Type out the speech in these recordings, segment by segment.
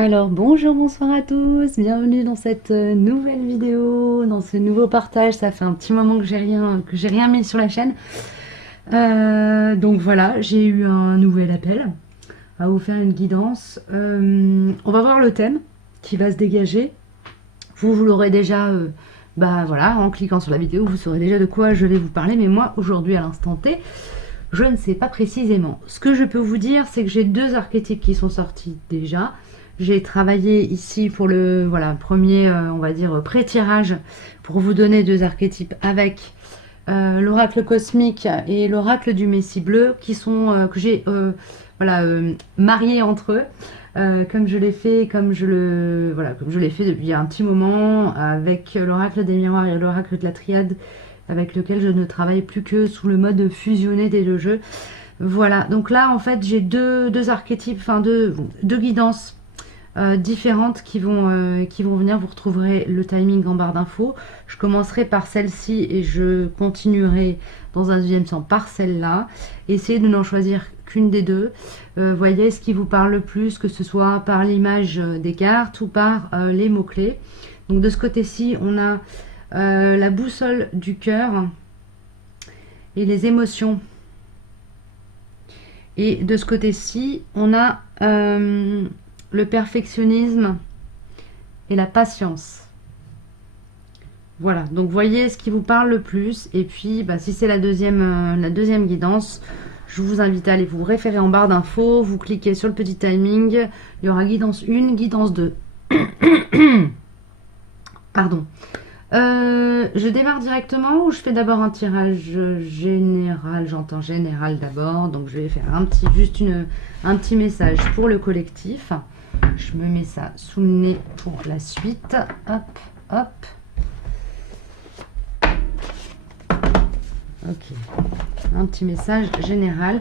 Alors bonjour, bonsoir à tous, bienvenue dans cette nouvelle vidéo, dans ce nouveau partage. Ça fait un petit moment que j'ai rien mis sur la chaîne. Donc voilà, j'ai eu un nouvel appel à vous faire une guidance. On va voir le thème qui va se dégager. Vous l'aurez déjà, bah voilà, en cliquant sur la vidéo, vous saurez déjà de quoi je vais vous parler. Mais moi, aujourd'hui, à l'instant T, je ne sais pas précisément. Ce que je peux vous dire, c'est que j'ai deux archétypes qui sont sortis déjà. J'ai travaillé ici pour le voilà, premier, on va dire, pré-tirage pour vous donner deux archétypes avec l'oracle cosmique et l'oracle du Messie bleu qui sont que j'ai voilà, mariés entre eux. Comme je l'ai fait, comme je l'ai fait depuis un petit moment avec l'oracle des miroirs et l'oracle de la triade, avec lequel je ne travaille plus que sous le mode fusionné des deux jeux. Voilà, donc là en fait j'ai deux archétypes, enfin deux guidances différentes qui vont venir. Vous retrouverez le timing en barre d'infos. Je commencerai par celle-ci et je continuerai dans un deuxième temps par celle-là. Essayez de n'en choisir qu'une des deux. Voyez ce qui vous parle le plus, que ce soit par l'image des cartes ou par les mots-clés. Donc de ce côté-ci, on a la boussole du cœur et les émotions. Et de ce côté-ci, on a le perfectionnisme et la patience. Voilà, donc voyez ce qui vous parle le plus. Et puis, bah, si c'est la deuxième guidance, je vous invite à aller vous référer en barre d'infos. Vous cliquez sur le petit timing. Il y aura guidance 1, guidance 2. Pardon. Je démarre directement ou je fais d'abord un tirage général? J'entends général d'abord, donc je vais faire un petit message pour le collectif. Je me mets ça sous le nez pour la suite. Hop, hop. Ok. Un petit message général.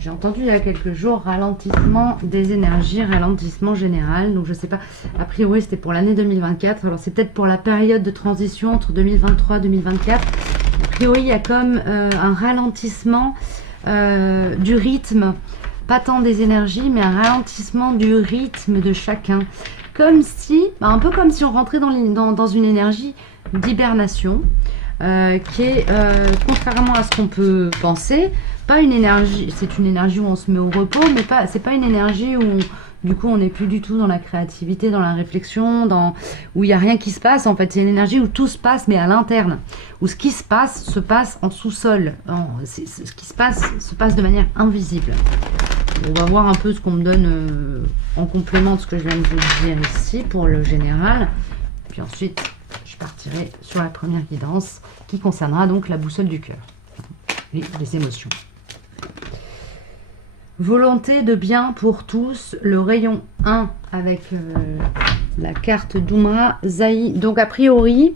J'ai entendu il y a quelques jours ralentissement des énergies, ralentissement général. Donc je sais pas, a priori c'était pour l'année 2024. Alors c'est peut-être pour la période de transition entre 2023 et 2024. A priori il y a comme un ralentissement du rythme, pas tant des énergies, mais un ralentissement du rythme de chacun. Comme si, un peu comme si on rentrait dans une énergie d'hibernation. Qui est, contrairement à ce qu'on peut penser, pas une énergie, c'est une énergie où on se met au repos, mais c'est pas une énergie où du coup on n'est plus du tout dans la créativité, dans la réflexion, où il n'y a rien qui se passe. En fait, c'est une énergie où tout se passe, mais à l'interne, où ce qui se passe en sous-sol. Ce qui se passe de manière invisible. On va voir un peu ce qu'on me donne en complément de ce que je viens de vous dire ici pour le général. Puis ensuite, je partirai sur la première guidance qui concernera donc la boussole du cœur et les émotions. Volonté de bien pour tous, le rayon 1 avec la carte d'Umra Zahi. Donc a priori,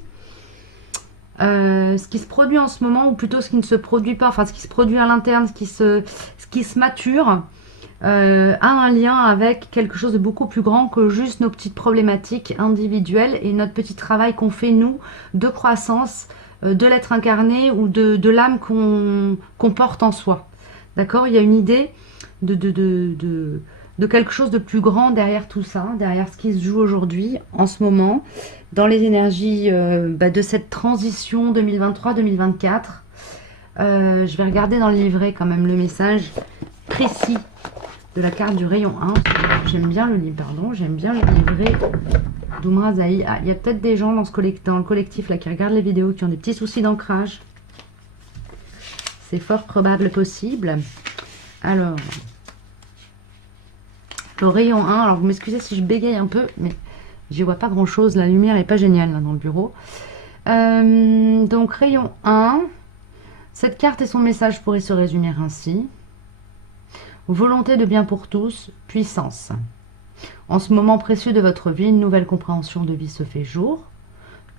ce qui se produit en ce moment, ou plutôt ce qui ne se produit pas, enfin ce qui se produit à l'interne, ce qui se mature, a un lien avec quelque chose de beaucoup plus grand que juste nos petites problématiques individuelles et notre petit travail qu'on fait nous de croissance de l'être incarné ou de l'âme qu'on porte en soi. D'accord? Il y a une idée de quelque chose de plus grand derrière tout ça, derrière ce qui se joue aujourd'hui, en ce moment, dans les énergies de cette transition 2023-2024. Je vais regarder dans le livret quand même le message précis de la carte du rayon 1. J'aime bien le livret d'Umra Zahi. Ah, il y a peut-être des gens dans le collectif là, qui regardent les vidéos qui ont des petits soucis d'ancrage. C'est fort probable possible. Alors, le rayon 1, alors vous m'excusez si je bégaye un peu, mais je vois pas grand chose, la lumière est pas géniale là, dans le bureau. Donc rayon 1, cette carte et son message pourraient se résumer ainsi. Volonté de bien pour tous, puissance. En ce moment précieux de votre vie, une nouvelle compréhension de vie se fait jour.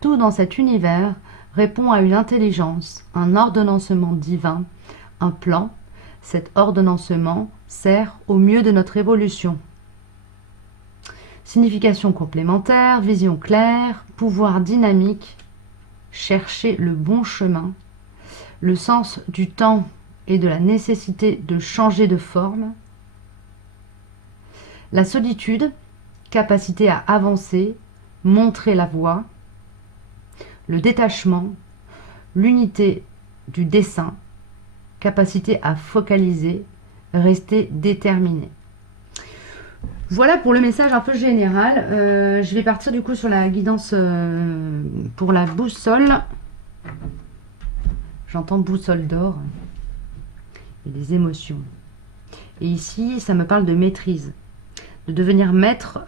Tout dans cet univers répond à une intelligence, un ordonnancement divin, un plan. Cet ordonnancement sert au mieux de notre évolution. Signification complémentaire, vision claire, pouvoir dynamique, chercher le bon chemin, le sens du temps et de la nécessité de changer de forme, la solitude capacité à avancer, montrer la voie, le détachement, l'unité du dessin, capacité à focaliser, rester déterminé. Voilà pour le message un peu général. Je vais partir du coup sur la guidance pour la boussole. J'entends boussole d'or et des émotions. Et ici, ça me parle de maîtrise, de devenir maître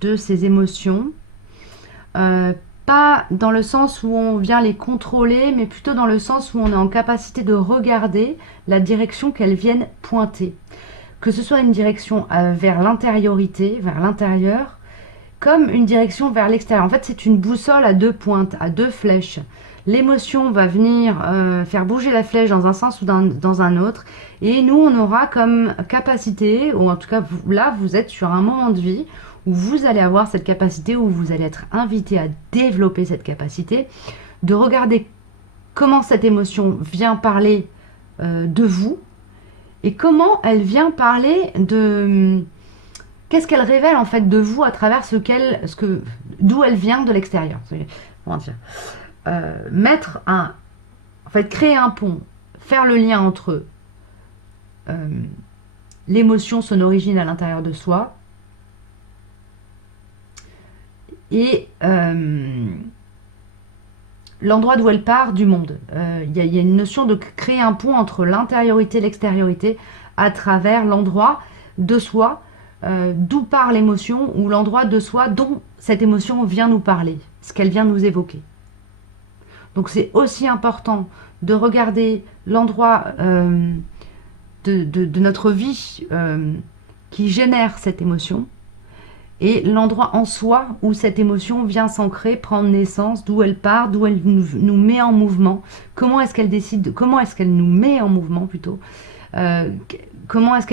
de ses émotions. Pas dans le sens où on vient les contrôler, mais plutôt dans le sens où on est en capacité de regarder la direction qu'elles viennent pointer. Que ce soit une direction vers l'intériorité, vers l'intérieur, comme une direction vers l'extérieur. En fait, c'est une boussole à deux pointes, à deux flèches. L'émotion va venir faire bouger la flèche dans un sens ou dans un autre. Et nous, on aura comme capacité, ou en tout cas, là, vous êtes sur un moment de vie où vous allez avoir cette capacité, où vous allez être invité à développer cette capacité, de regarder comment cette émotion vient parler de vous, et comment elle vient parler de... Qu'est-ce qu'elle révèle en fait de vous à travers d'où elle vient de l'extérieur. Comment dire, en fait, créer un pont, faire le lien entre l'émotion, son origine à l'intérieur de soi, et l'endroit d'où elle part du monde. Il y a une notion de créer un pont entre l'intériorité et l'extériorité à travers l'endroit de soi d'où part l'émotion, ou l'endroit de soi dont cette émotion vient nous parler, ce qu'elle vient nous évoquer. Donc c'est aussi important de regarder l'endroit de notre vie qui génère cette émotion, et l'endroit en soi où cette émotion vient s'ancrer, prendre naissance, d'où elle part, d'où elle nous met en mouvement, comment est-ce qu'elle décide, comment est-ce qu'elle nous met en mouvement plutôt, comment est-ce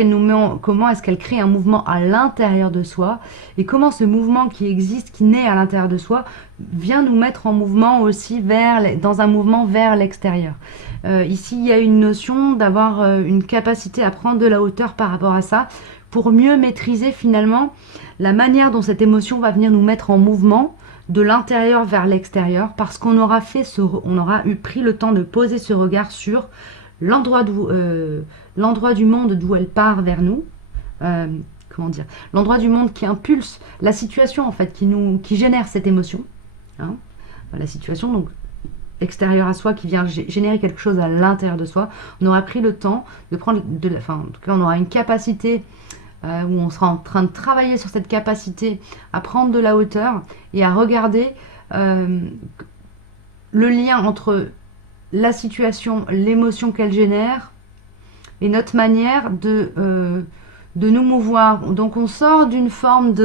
qu'elle crée un mouvement à l'intérieur de soi, et comment ce mouvement qui existe, qui naît à l'intérieur de soi, vient nous mettre en mouvement aussi dans un mouvement vers l'extérieur. Ici, il y a une notion d'avoir une capacité à prendre de la hauteur par rapport à ça, pour mieux maîtriser finalement la manière dont cette émotion va venir nous mettre en mouvement de l'intérieur vers l'extérieur, parce qu'on aura pris le temps de poser ce regard sur l'endroit du monde d'où elle part vers nous, l'endroit du monde qui impulse la situation en fait, qui génère cette émotion, hein, la situation donc extérieure à soi qui vient générer quelque chose à l'intérieur de soi. On aura pris le temps de prendre, en tout cas on aura une capacité où on sera en train de travailler sur cette capacité à prendre de la hauteur et à regarder le lien entre la situation, l'émotion qu'elle génère et notre manière de nous mouvoir. Donc on sort d'une forme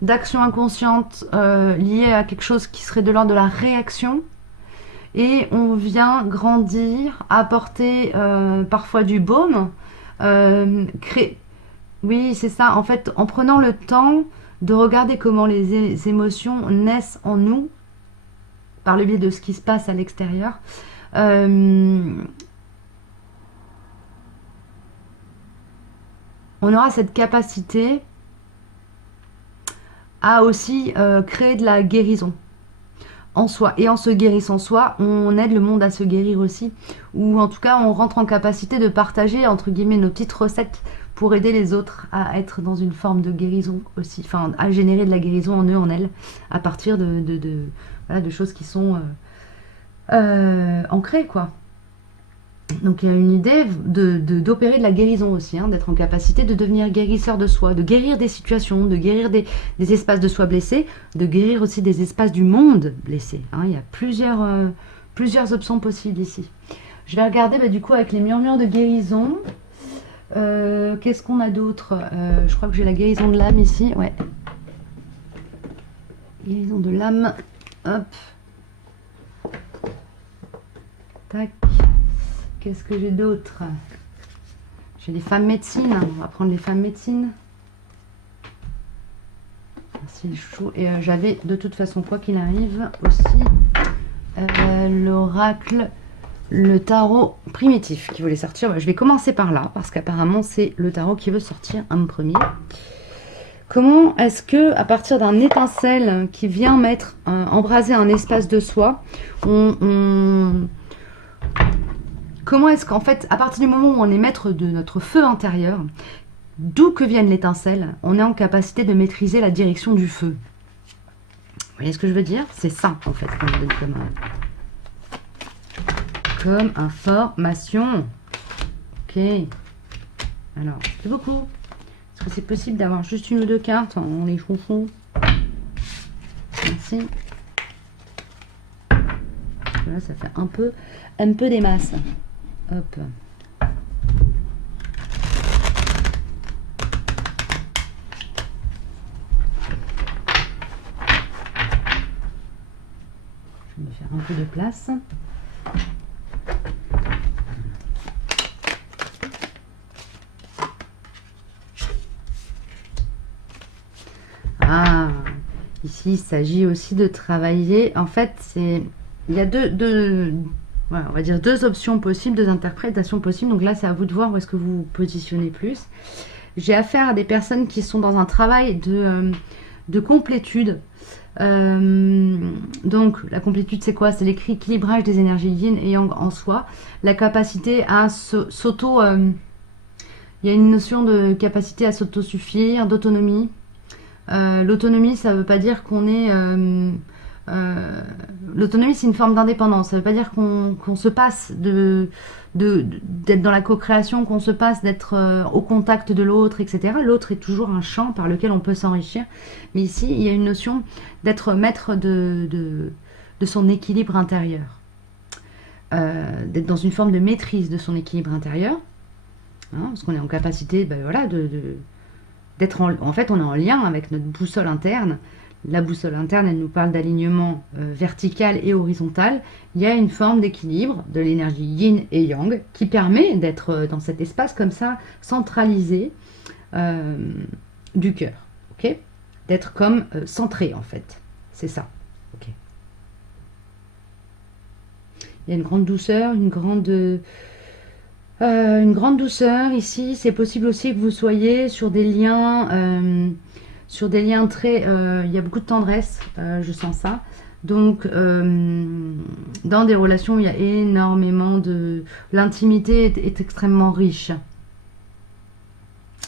d'action inconsciente liée à quelque chose qui serait de l'ordre de la réaction, et on vient grandir, apporter parfois du baume, créer... Oui, c'est ça. En fait, en prenant le temps de regarder comment les émotions naissent en nous, par le biais de ce qui se passe à l'extérieur, on aura cette capacité à aussi créer de la guérison en soi. Et en se guérissant soi, on aide le monde à se guérir aussi. Ou en tout cas, on rentre en capacité de partager, entre guillemets, nos petites recettes pour aider les autres à être dans une forme de guérison aussi, enfin à générer de la guérison en eux, en elles, à partir de choses qui sont ancrées, quoi. Donc il y a une idée d'opérer de la guérison aussi, hein, d'être en capacité de devenir guérisseur de soi, de guérir des situations, de guérir des espaces de soi blessés, de guérir aussi des espaces du monde blessés, hein. Il y a plusieurs options possibles ici. Je vais regarder du coup avec les murmures de guérison. Qu'est-ce qu'on a d'autre? Je crois que j'ai la guérison de l'âme ici, ouais. Guérison de l'âme, hop. Tac. Qu'est-ce que j'ai d'autre? J'ai les femmes médecines, on va prendre les femmes médecines. Merci les chouchous. Et j'avais de toute façon, quoi qu'il arrive, aussi l'oracle, le tarot primitif qui voulait sortir. Je vais commencer par là, parce qu'apparemment c'est le tarot qui veut sortir en premier. Comment est-ce que, à partir d'un étincelle qui vient mettre, embraser un espace de soi, comment est-ce qu'en fait, à partir du moment où on est maître de notre feu intérieur, d'où que vienne l'étincelle, on est en capacité de maîtriser la direction du feu. Vous voyez ce que je veux dire? C'est ça, en fait, qu'on me donne comme information. Ok. Alors, c'est beaucoup. Est-ce que c'est possible d'avoir juste une ou deux cartes en les chouchous? Merci. Là, ça fait un peu des masses. Hop. Je vais me faire un peu de place. Ah, ici, il s'agit aussi de travailler. En fait, il y a voilà, on va dire deux options possibles, deux interprétations possibles. Donc là, c'est à vous de voir où est-ce que vous vous positionnez plus. J'ai affaire à des personnes qui sont dans un travail de complétude. Donc, la complétude, c'est quoi? C'est l'équilibrage des énergies yin et yang en soi. La capacité à s'auto... il y a une notion de capacité à s'autosuffire, d'autonomie. L'autonomie, ça ne veut pas dire qu'on est... l'autonomie, c'est une forme d'indépendance. Ça ne veut pas dire qu'on se passe d'être dans la co-création, qu'on se passe d'être au contact de l'autre, etc. L'autre est toujours un champ par lequel on peut s'enrichir. Mais ici, il y a une notion d'être maître de son équilibre intérieur. D'être dans une forme de maîtrise de son équilibre intérieur. Hein, parce qu'on est en capacité, ben voilà, d'être en fait, on est en lien avec notre boussole interne. La boussole interne, elle nous parle d'alignement vertical et horizontal. Il y a une forme d'équilibre de l'énergie yin et yang qui permet d'être dans cet espace comme ça, centralisé du cœur. Okay, d'être comme centré en fait. C'est ça. Okay. Il y a une grande douceur, une grande douceur ici. C'est possible aussi que vous soyez sur des liens très... il y a beaucoup de tendresse, je sens ça. Donc, dans des relations où il y a énormément de... L'intimité est extrêmement riche.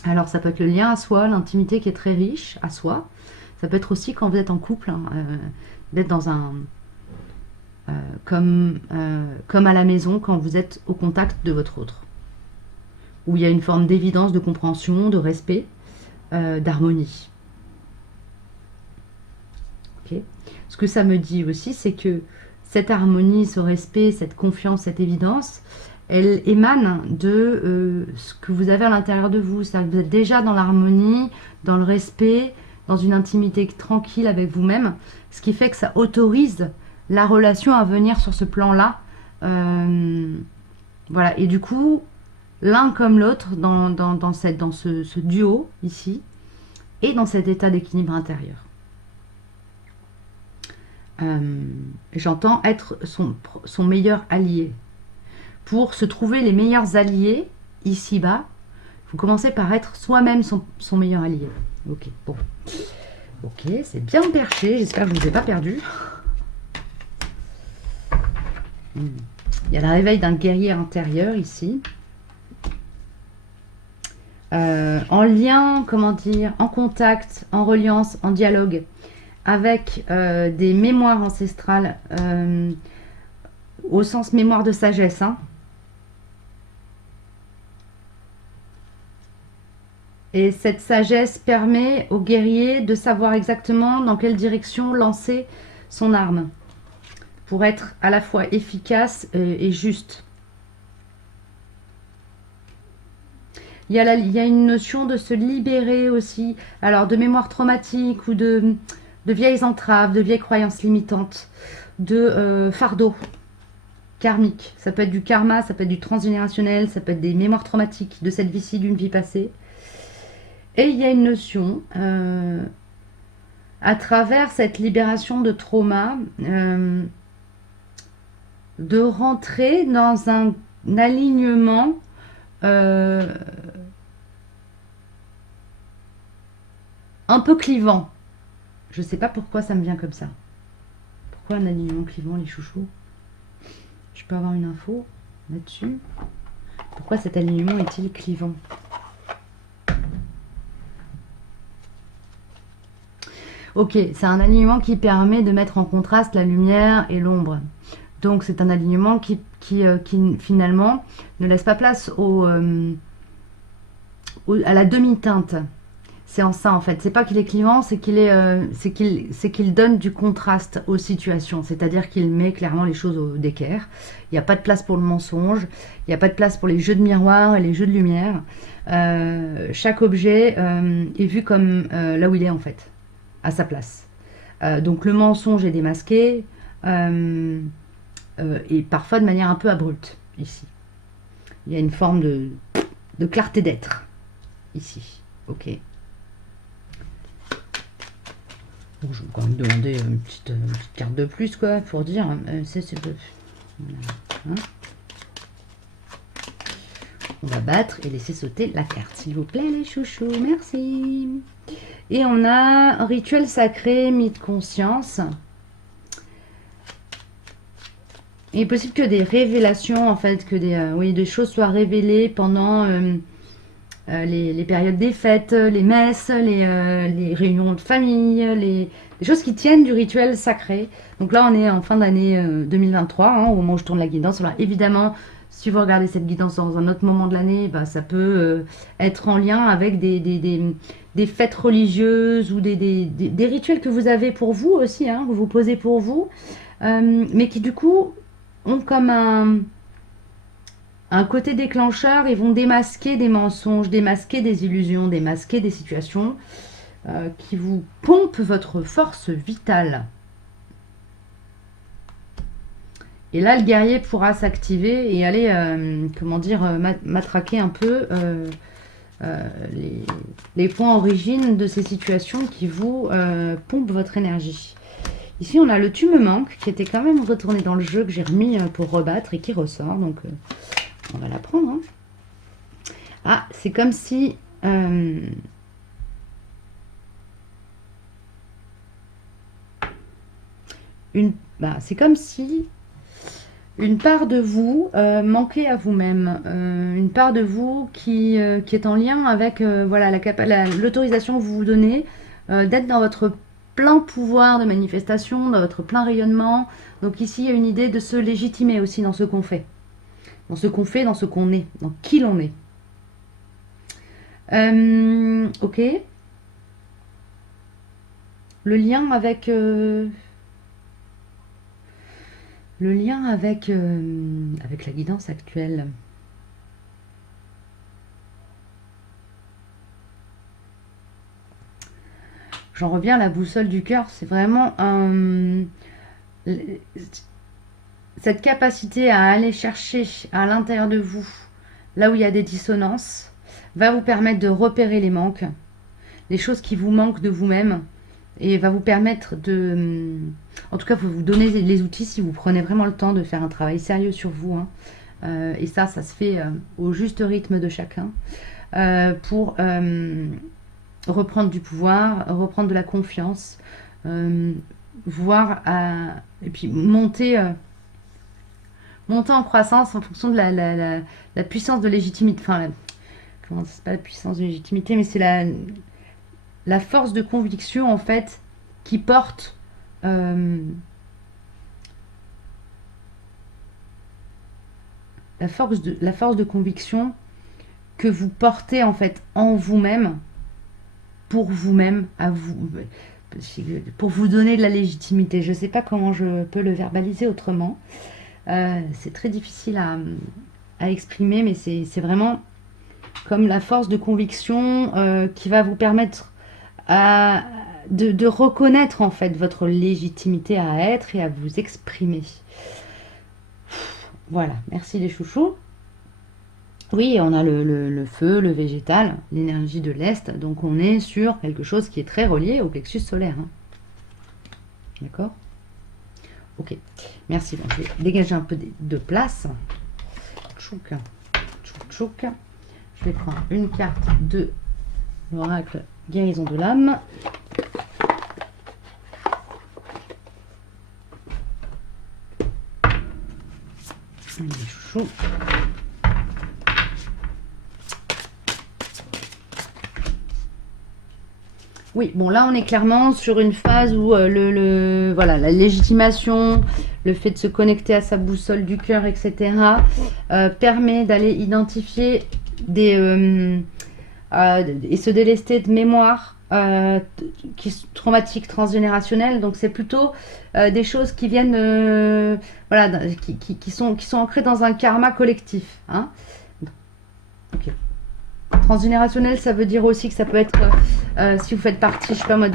Alors, ça peut être le lien à soi, l'intimité qui est très riche à soi. Ça peut être aussi quand vous êtes en couple, hein, d'être dans un... comme à la maison, quand vous êtes au contact de votre autre. Où il y a une forme d'évidence, de compréhension, de respect, d'harmonie. Okay. Ce que ça me dit aussi, c'est que cette harmonie, ce respect, cette confiance, cette évidence, elle émane de ce que vous avez à l'intérieur de vous. C'est-à-dire que vous êtes déjà dans l'harmonie, dans le respect, dans une intimité tranquille avec vous-même, ce qui fait que ça autorise la relation à venir sur ce plan-là. Voilà. Et du coup, l'un comme l'autre, dans ce duo ici, et dans cet état d'équilibre intérieur. J'entends être son meilleur allié. Pour se trouver les meilleurs alliés ici-bas, il faut commencer par être soi-même son meilleur allié. Ok, bon. Ok, c'est bien perché. J'espère que je ne vous ai pas perdu. Il y a le réveil d'un guerrier intérieur ici. En lien, comment dire, en contact, en reliance, en dialogue avec des mémoires ancestrales au sens mémoire de sagesse. Hein. Et cette sagesse permet au guerrier de savoir exactement dans quelle direction lancer son arme pour être à la fois efficace et juste. Il y a une notion de se libérer aussi, alors de mémoire traumatique ou de vieilles entraves, de vieilles croyances limitantes, de fardeaux karmiques. Ça peut être du karma, ça peut être du transgénérationnel, ça peut être des mémoires traumatiques de cette vie-ci, d'une vie passée. Et il y a une notion, à travers cette libération de trauma, de rentrer dans un alignement un peu clivant. Je sais pas pourquoi ça me vient comme ça. Pourquoi un alignement clivant, les chouchous? Je peux avoir une info là-dessus? Pourquoi cet alignement est-il clivant? Ok, c'est un alignement qui permet de mettre en contraste la lumière et l'ombre. Donc c'est un alignement qui finalement ne laisse pas place à la demi-teinte. C'est en ça en fait. C'est pas qu'il est clivant, c'est qu'il donne du contraste aux situations. C'est-à-dire qu'il met clairement les choses au d'équerre. Il n'y a pas de place pour le mensonge. Il n'y a pas de place pour les jeux de miroir et les jeux de lumière. Chaque objet est vu comme là où il est en fait, à sa place. Donc le mensonge est démasqué et parfois de manière un peu abrupte ici. Il y a une forme de clarté d'être ici. Ok. Bon, je vais quand même demander une petite carte de plus, quoi, pour dire. Hein, on va battre et laisser sauter la carte, s'il vous plaît, les chouchous. Merci. Et on a rituel sacré, mythe conscience. Il est possible que des révélations, en fait, que des choses soient révélées pendant les périodes des fêtes, les messes, les réunions de famille, les choses qui tiennent du rituel sacré. Donc là, on est en fin d'année 2023, hein, au moment où je tourne la guidance. Alors évidemment, si vous regardez cette guidance dans un autre moment de l'année, bah, ça peut être en lien avec des fêtes religieuses ou des rituels que vous avez pour vous aussi, hein, que vous posez pour vous, mais qui du coup ont comme un côté déclencheur, ils vont démasquer des mensonges, démasquer des illusions, démasquer des situations qui vous pompent votre force vitale. Et là, le guerrier pourra s'activer et aller, comment dire, matraquer un peu les points origines de ces situations qui vous pompent votre énergie. Ici, on a le tu me manques qui était quand même retourné dans le jeu, que j'ai remis pour rebattre et qui ressort. Donc, on va la prendre. Hein. Ah, c'est comme si... c'est comme si une part de vous manquait à vous-même. Une part de vous qui est en lien avec voilà, l'autorisation que vous vous donnez d'être dans votre plein pouvoir de manifestation, dans votre plein rayonnement. Donc ici, il y a une idée de se légitimer aussi dans ce qu'on fait. Dans ce qu'on fait, dans ce qu'on est, dans qui l'on est. Ok. Le lien avec... avec la guidance actuelle. J'en reviens à la boussole du cœur. C'est vraiment cette capacité à aller chercher à l'intérieur de vous, là où il y a des dissonances, va vous permettre de repérer les manques, les choses qui vous manquent de vous-même, et va vous permettre de... En tout cas, il faut vous donner les outils si vous prenez vraiment le temps de faire un travail sérieux sur vous. Hein. Et ça se fait au juste rythme de chacun pour reprendre du pouvoir, reprendre de la confiance, et puis monter en croissance en fonction de la puissance de légitimité. Enfin, c'est pas la puissance de légitimité, mais c'est la force de conviction en fait qui porte la force de conviction que vous portez en fait en vous-même, pour vous-même, pour vous donner de la légitimité. Je ne sais pas comment je peux le verbaliser autrement. C'est très difficile à exprimer, mais c'est vraiment comme la force de conviction qui va vous permettre de reconnaître en fait votre légitimité à être et à vous exprimer. Voilà, merci les chouchous. Oui, on a le feu, le végétal, l'énergie de l'Est, donc on est sur quelque chose qui est très relié au plexus solaire. Hein. D'accord ? Ok, merci. Donc, je vais dégager un peu de place. Tchouk, tchouk, tchouk. Je vais prendre une carte de l'oracle guérison de l'âme. chou. Oui, bon là on est clairement sur une phase où voilà, la légitimation, le fait de se connecter à sa boussole du cœur, etc., permet d'aller identifier et se délester de mémoires traumatiques transgénérationnelles. Donc c'est plutôt des choses qui viennent voilà, qui sont ancrées dans un karma collectif. Hein. Ok. Transgénérationnel, ça veut dire aussi que ça peut être, si vous faites partie, je sais pas moi,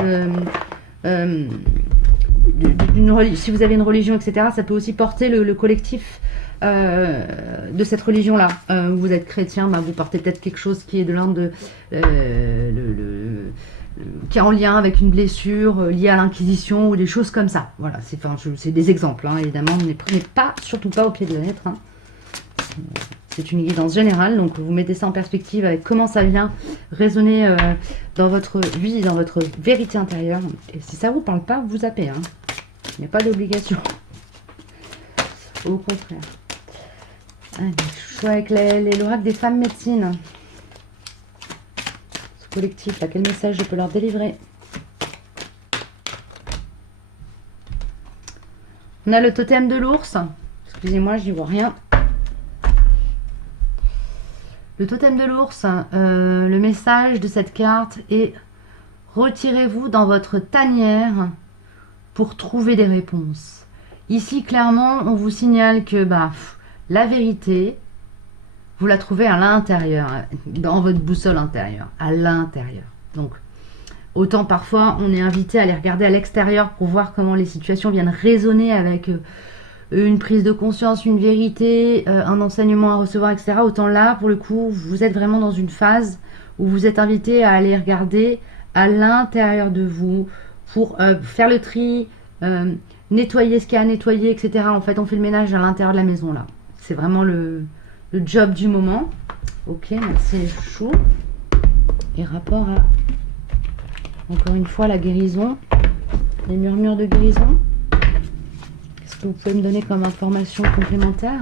si vous avez une religion, etc., ça peut aussi porter le collectif de cette religion-là. Vous êtes chrétien, bah, vous portez peut-être quelque chose qui est de l'ordre de... qui est en lien avec une blessure liée à l'Inquisition ou des choses comme ça. Voilà, c'est des exemples, hein, évidemment. On n'est pas, surtout pas au pied de la lettre. Hein. C'est une guidance générale, donc vous mettez ça en perspective avec comment ça vient résonner dans votre vie, dans votre vérité intérieure. Et si ça ne vous parle pas, vous zappez. Hein. Il n'y a pas d'obligation. Au contraire. Allez, je suis avec l'oracle des femmes médecines. Ce collectif, là, quel message je peux leur délivrer? On a le totem de l'ours. Excusez-moi, je n'y vois rien. Le totem de l'ours, le message de cette carte est « Retirez-vous dans votre tanière pour trouver des réponses ». Ici, clairement, on vous signale que la vérité, vous la trouvez à l'intérieur, dans votre boussole intérieure, à l'intérieur. Donc, autant parfois, on est invité à aller regarder à l'extérieur pour voir comment les situations viennent résonner avec... une prise de conscience, une vérité, un enseignement à recevoir, etc. Autant là, pour le coup, vous êtes vraiment dans une phase où vous êtes invité à aller regarder à l'intérieur de vous pour faire le tri, nettoyer ce qu'il y a à nettoyer, etc. En fait, on fait le ménage à l'intérieur de la maison, là. C'est vraiment le job du moment. Ok, merci les chouchous. Et rapport à, encore une fois, la guérison, les murmures de guérison. Qu'est-ce que vous pouvez me donner comme information complémentaire?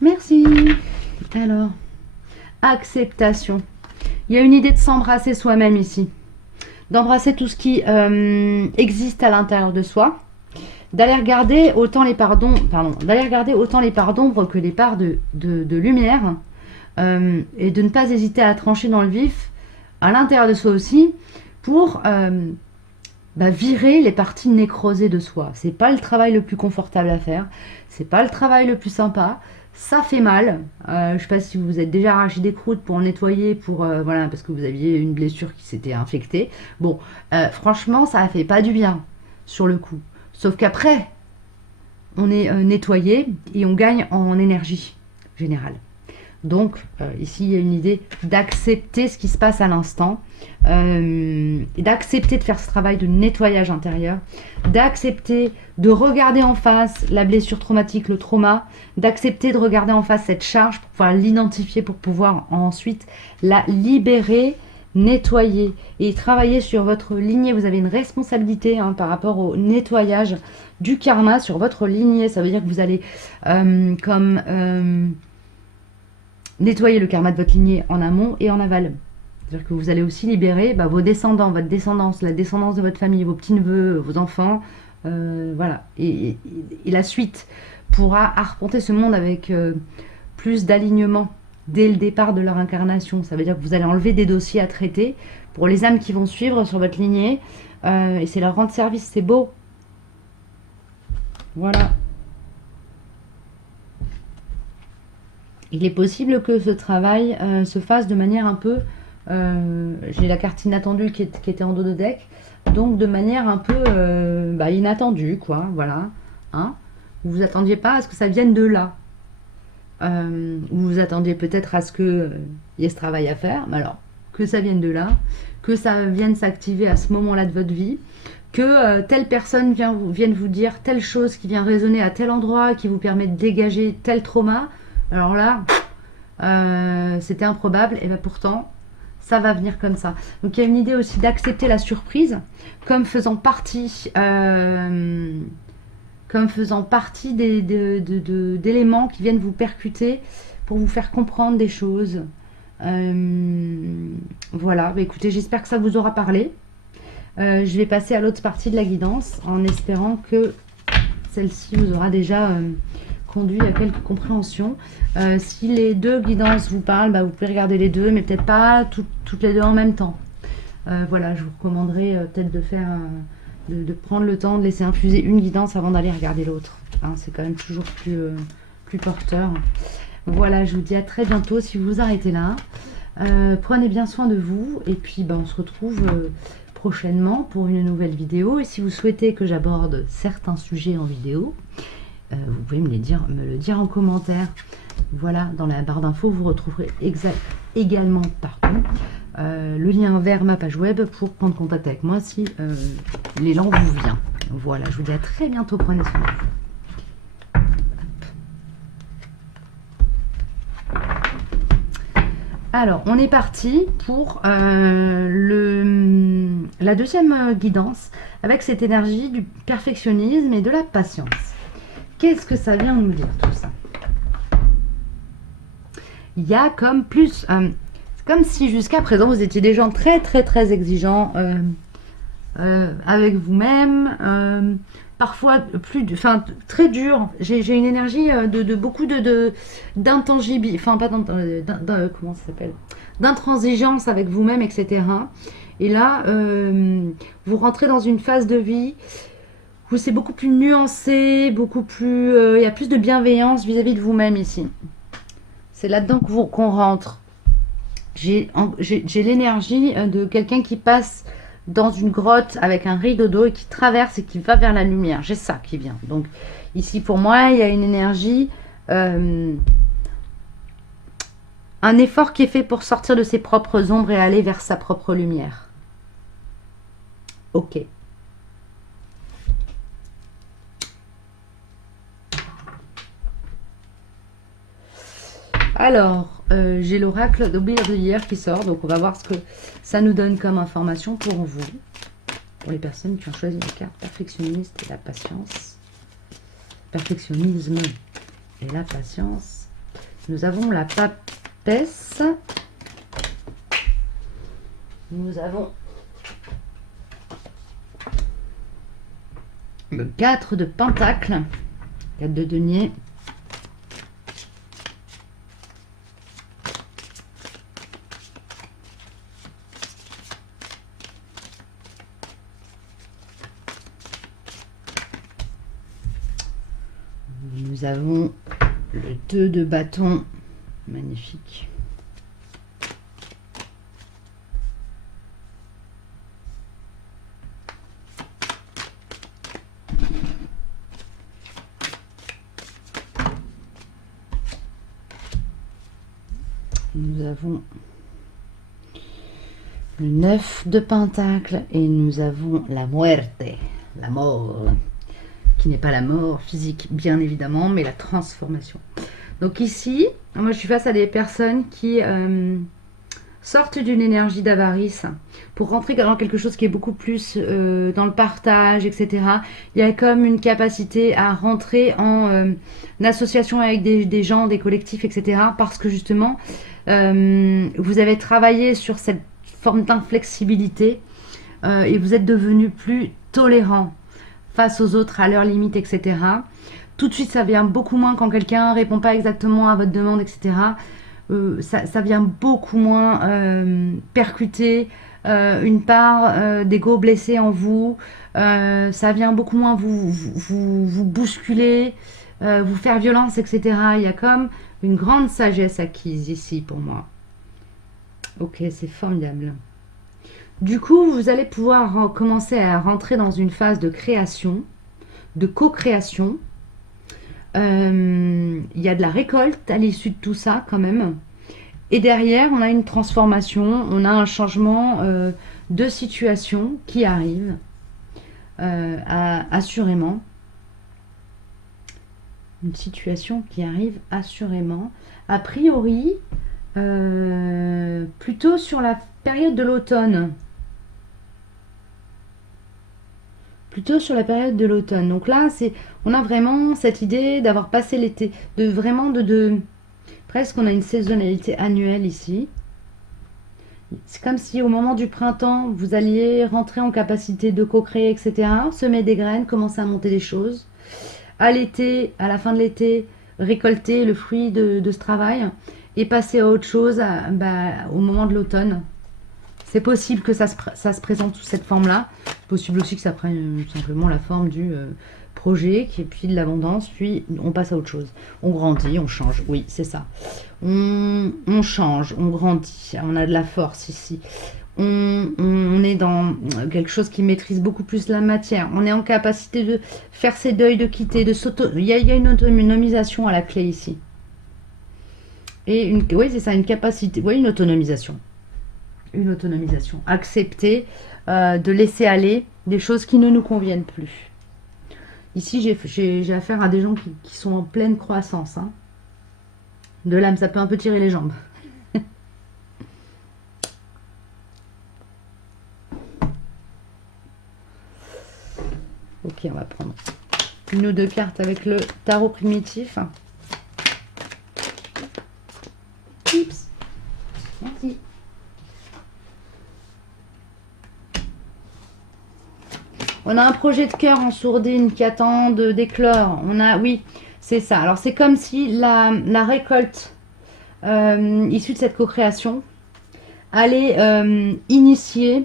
Merci. Alors, acceptation. Il y a une idée de s'embrasser soi-même ici. D'embrasser tout ce qui existe à l'intérieur de soi. D'aller regarder autant les parts d'ombre que les parts de lumière. Et de ne pas hésiter à trancher dans le vif à l'intérieur de soi aussi pour... virer les parties nécrosées de soi. C'est pas le travail le plus confortable à faire. C'est pas le travail le plus sympa. Ça fait mal. Je sais pas si vous vous êtes déjà arraché des croûtes pour nettoyer, voilà, parce que vous aviez une blessure qui s'était infectée. Bon, franchement, ça fait pas du bien sur le coup. Sauf qu'après, on est nettoyé et on gagne en énergie générale. Donc, ici, il y a une idée d'accepter ce qui se passe à l'instant, d'accepter de faire ce travail de nettoyage intérieur, d'accepter de regarder en face la blessure traumatique, le trauma, d'accepter de regarder en face cette charge pour pouvoir l'identifier, pour pouvoir ensuite la libérer, nettoyer et travailler sur votre lignée. Vous avez une responsabilité par rapport au nettoyage du karma sur votre lignée. Ça veut dire que vous allez nettoyer le karma de votre lignée en amont et en aval. C'est-à-dire que vous allez aussi libérer vos descendants, votre descendance, la descendance de votre famille, vos petits-neveux, vos enfants. Voilà. Et la suite pourra arpenter ce monde avec plus d'alignement dès le départ de leur incarnation. Ça veut dire que vous allez enlever des dossiers à traiter pour les âmes qui vont suivre sur votre lignée. Et c'est leur rendre service. C'est beau. Voilà. Il est possible que ce travail se fasse de manière un peu... j'ai la carte inattendue qui était en dos de deck. Donc de manière un peu inattendue, quoi. Voilà. Hein, vous vous attendiez pas à ce que ça vienne de là. Vous vous attendiez peut-être à ce qu'il y ait ce travail à faire. Mais alors, que ça vienne de là. Que ça vienne s'activer à ce moment-là de votre vie. Que telle personne vienne vous dire telle chose qui vient résonner à tel endroit, qui vous permet de dégager tel trauma. Alors là, c'était improbable, et bien pourtant, ça va venir comme ça. Donc il y a une idée aussi d'accepter la surprise comme faisant partie comme faisant partie d'éléments qui viennent vous percuter pour vous faire comprendre des choses. Voilà, bah, écoutez, j'espère que ça vous aura parlé. Je vais passer à l'autre partie de la guidance en espérant que celle-ci vous aura déjà conduit à quelques compréhensions. Si les deux guidances vous parlent, bah, vous pouvez regarder les deux, mais peut-être pas toutes les deux en même temps. Voilà, je vous recommanderais peut-être de faire de prendre le temps de laisser infuser une guidance avant d'aller regarder l'autre. Hein, c'est quand même toujours plus porteur. Voilà, je vous dis à très bientôt si vous vous arrêtez là. Prenez bien soin de vous et puis bah, on se retrouve prochainement pour une nouvelle vidéo. Et si vous souhaitez que j'aborde certains sujets en vidéo, vous pouvez me le dire en commentaire. Voilà, dans la barre d'infos, vous retrouverez également le lien vers ma page web pour prendre contact avec moi si l'élan vous vient. Voilà, je vous dis à très bientôt, prenez soin de vous. Alors, on est parti pour la deuxième guidance avec cette énergie du perfectionnisme et de la patience. Qu'est-ce que ça vient nous dire tout ça? Il y a comme plus... comme si jusqu'à présent vous étiez des gens très exigeants avec vous-même, parfois très dur. J'ai une énergie de beaucoup d'intangibilité, enfin pas comment ça s'appelle, d'intransigeance avec vous-même, etc. Et là, vous rentrez dans une phase de vie où c'est beaucoup plus nuancé, beaucoup plus, il y a plus de bienveillance vis-à-vis de vous-même ici. C'est là-dedans qu'on rentre. J'ai l'énergie de quelqu'un qui passe dans une grotte avec un rideau d'eau et qui traverse et qui va vers la lumière. J'ai ça qui vient. Donc ici pour moi, il y a une énergie, un effort qui est fait pour sortir de ses propres ombres et aller vers sa propre lumière. Ok. Alors, j'ai l'oracle de Wheel of the Year qui sort, donc on va voir ce que ça nous donne comme information pour vous, pour les personnes qui ont choisi la carte perfectionniste et la patience. Perfectionnisme et la patience. Nous avons la papesse. Nous avons le 4 de pentacle, 4 de denier. Nous avons le 2 de bâton, magnifique. Nous avons le 9 de pentacle et nous avons la muerte, la mort. Qui n'est pas la mort physique, bien évidemment, mais la transformation. Donc ici, moi je suis face à des personnes qui sortent d'une énergie d'avarice pour rentrer dans quelque chose qui est beaucoup plus dans le partage, etc. Il y a comme une capacité à rentrer en association avec des gens, des collectifs, etc. Parce que justement, vous avez travaillé sur cette forme d'inflexibilité et vous êtes devenu plus tolérant face aux autres, à leurs limites, etc. Tout de suite, ça vient beaucoup moins quand quelqu'un répond pas exactement à votre demande, etc. Ça vient beaucoup moins percuter une part d'ego blessé en vous. Ça vient beaucoup moins vous bousculer, vous faire violence, etc. Il y a comme une grande sagesse acquise ici pour moi. Ok, c'est formidable. Du coup, vous allez pouvoir commencer à rentrer dans une phase de création, de co-création. Il y a de la récolte à l'issue de tout ça quand même. Et derrière, on a une transformation, on a un changement de situation qui arrive, assurément. Une situation qui arrive assurément. A priori, plutôt sur la période de l'automne. plutôt sur la période de l'automne. Donc là, on a vraiment cette idée d'avoir passé l'été, de vraiment presque on a une saisonnalité annuelle ici. C'est comme si au moment du printemps, vous alliez rentrer en capacité de co-créer, etc. Semer des graines, commencer à monter des choses. À l'été, à la fin de l'été, récolter le fruit de ce travail et passer à autre chose au moment de l'automne. C'est possible que ça se présente sous cette forme-là. Possible aussi que ça prenne simplement la forme du projet, qui est puis de l'abondance, puis on passe à autre chose. On grandit, on change. Oui, c'est ça. On change, on grandit. On a de la force ici. On est dans quelque chose qui maîtrise beaucoup plus la matière. On est en capacité de faire ses deuils, de quitter, de s'auto... Il y a une autonomisation à la clé ici. Et oui, c'est ça, une capacité. Oui, une autonomisation. Une autonomisation. Accepter de laisser aller des choses qui ne nous conviennent plus. Ici, j'ai affaire à des gens qui sont en pleine croissance. Hein. De l'âme, ça peut un peu tirer les jambes. Ok, on va prendre une ou deux cartes avec le tarot primitif. Oups. Merci. On a un projet de cœur en sourdine qui attend d'éclore. Oui, c'est ça. Alors c'est comme si la récolte issue de cette co-création allait initier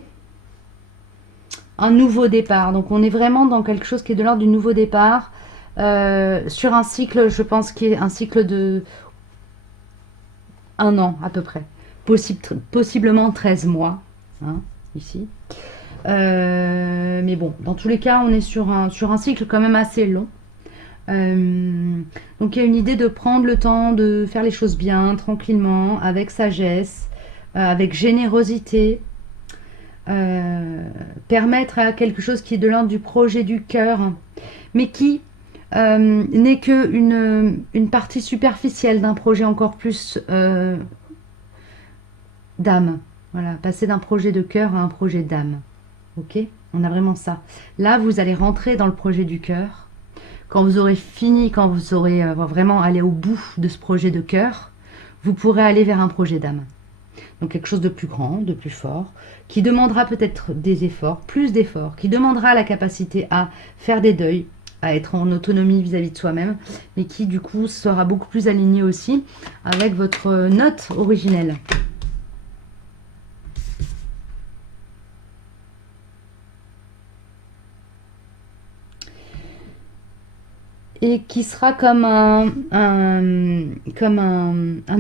un nouveau départ. Donc on est vraiment dans quelque chose qui est de l'ordre du nouveau départ sur un cycle, je pense, qui est un cycle de 1 an à peu près. Possiblement 13 mois, hein, ici. Mais bon, dans tous les cas, on est sur un cycle quand même assez long. Donc il y a une idée de prendre le temps de faire les choses bien, tranquillement, avec sagesse, avec générosité, permettre à quelque chose qui est de l'ordre du projet du cœur, mais qui n'est qu'une partie superficielle d'un projet encore plus d'âme. Voilà, passer d'un projet de cœur à un projet d'âme. Ok, on a vraiment ça. Là, vous allez rentrer dans le projet du cœur. Quand vous aurez fini, quand vous aurez vraiment allé au bout de ce projet de cœur, vous pourrez aller vers un projet d'âme. Donc quelque chose de plus grand, de plus fort, qui demandera peut-être des efforts, plus d'efforts, qui demandera la capacité à faire des deuils, à être en autonomie vis-à-vis de soi-même, mais qui du coup sera beaucoup plus aligné aussi avec votre note originelle. Et qui sera comme un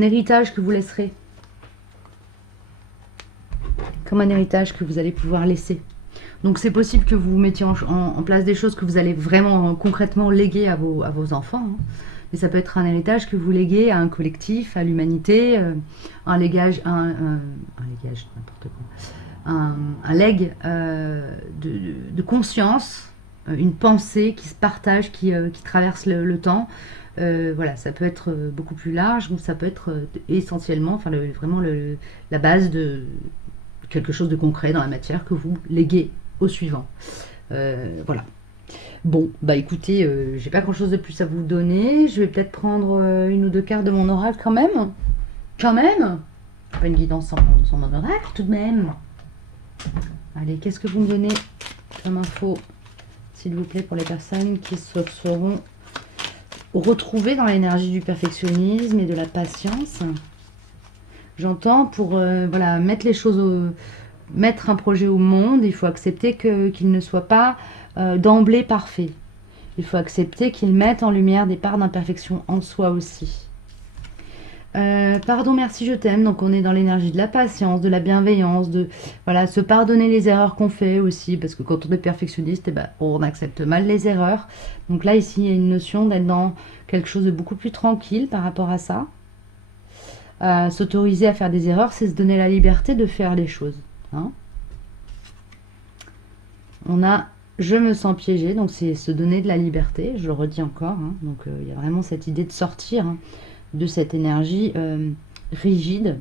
héritage que vous laisserez. Comme un héritage que vous allez pouvoir laisser. Donc c'est possible que vous mettiez en place des choses que vous allez vraiment concrètement léguer à vos enfants. Hein. Mais ça peut être un héritage que vous léguez à un collectif, à l'humanité, un legs, n'importe quoi. Un leg de conscience, une pensée qui se partage, qui traverse le temps. Voilà, ça peut être beaucoup plus large, ou ça peut être essentiellement, vraiment la base de quelque chose de concret dans la matière que vous léguez au suivant. Voilà. Bon, bah écoutez, j'ai pas grand chose de plus à vous donner. Je vais peut-être prendre une ou deux cartes de mon oracle quand même. Quand même. Pas une guidance sans mon oracle tout de même. Allez, qu'est-ce que vous me donnez comme info, s'il vous plaît, pour les personnes qui se seront retrouvées dans l'énergie du perfectionnisme et de la patience. J'entends pour voilà, mettre les choses mettre un projet au monde, il faut accepter qu'il ne soit pas d'emblée parfait. Il faut accepter qu'il mette en lumière des parts d'imperfection en soi aussi. Pardon, merci, je t'aime. Donc on est dans l'énergie de la patience, de la bienveillance, de voilà, se pardonner les erreurs qu'on fait aussi, parce que quand on est perfectionniste, eh ben, on accepte mal les erreurs. Donc là, ici, il y a une notion d'être dans quelque chose de beaucoup plus tranquille par rapport à ça. S'autoriser à faire des erreurs, c'est se donner la liberté de faire les choses. Hein. On a je me sens piégée, donc c'est se donner de la liberté, je le redis encore. Hein. Donc il y a vraiment cette idée de sortir de cette énergie rigide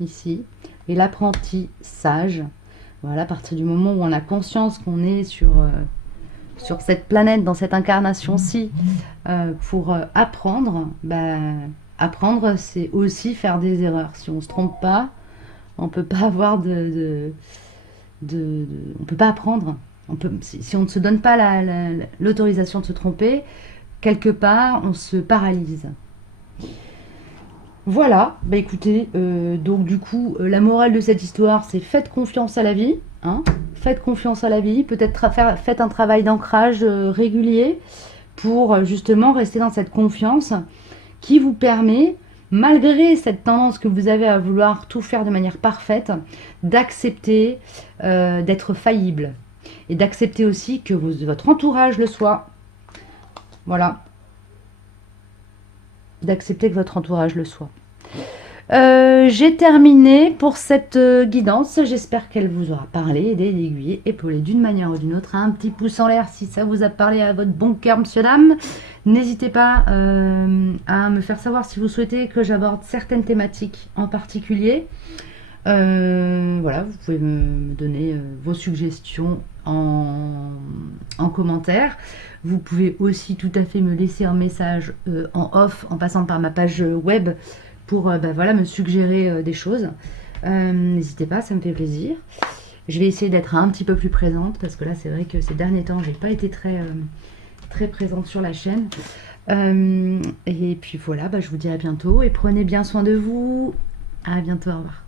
ici. Et l'apprenti sage, Voilà, à partir du moment où on a conscience qu'on est sur cette planète, dans cette incarnation-ci, pour apprendre, apprendre, c'est aussi faire des erreurs. Si on ne se trompe pas, on peut pas avoir on peut pas apprendre. Si on ne se donne pas l'autorisation de se tromper, quelque part, on se paralyse. Voilà, écoutez, donc du coup, la morale de cette histoire, c'est faites confiance à la vie, hein, faites confiance à la vie, peut-être faites un travail d'ancrage régulier pour justement rester dans cette confiance qui vous permet, malgré cette tendance que vous avez à vouloir tout faire de manière parfaite, d'accepter d'être faillible et d'accepter aussi que votre entourage le soit. Voilà, d'accepter que votre entourage le soit. J'ai terminé pour cette guidance. J'espère qu'elle vous aura parlé, aidé, aiguillé, épaulé d'une manière ou d'une autre. Un petit pouce en l'air si ça vous a parlé à votre bon cœur, monsieur, dame. N'hésitez pas à me faire savoir si vous souhaitez que j'aborde certaines thématiques en particulier. Voilà, vous pouvez me donner vos suggestions en commentaire. Vous pouvez aussi tout à fait me laisser un message en off en passant par ma page web pour voilà, me suggérer des choses. N'hésitez pas, ça me fait plaisir. Je vais essayer d'être un petit peu plus présente parce que là, c'est vrai que ces derniers temps, j'ai pas été très présente sur la chaîne. Et puis voilà, je vous dis à bientôt et prenez bien soin de vous. À bientôt, au revoir.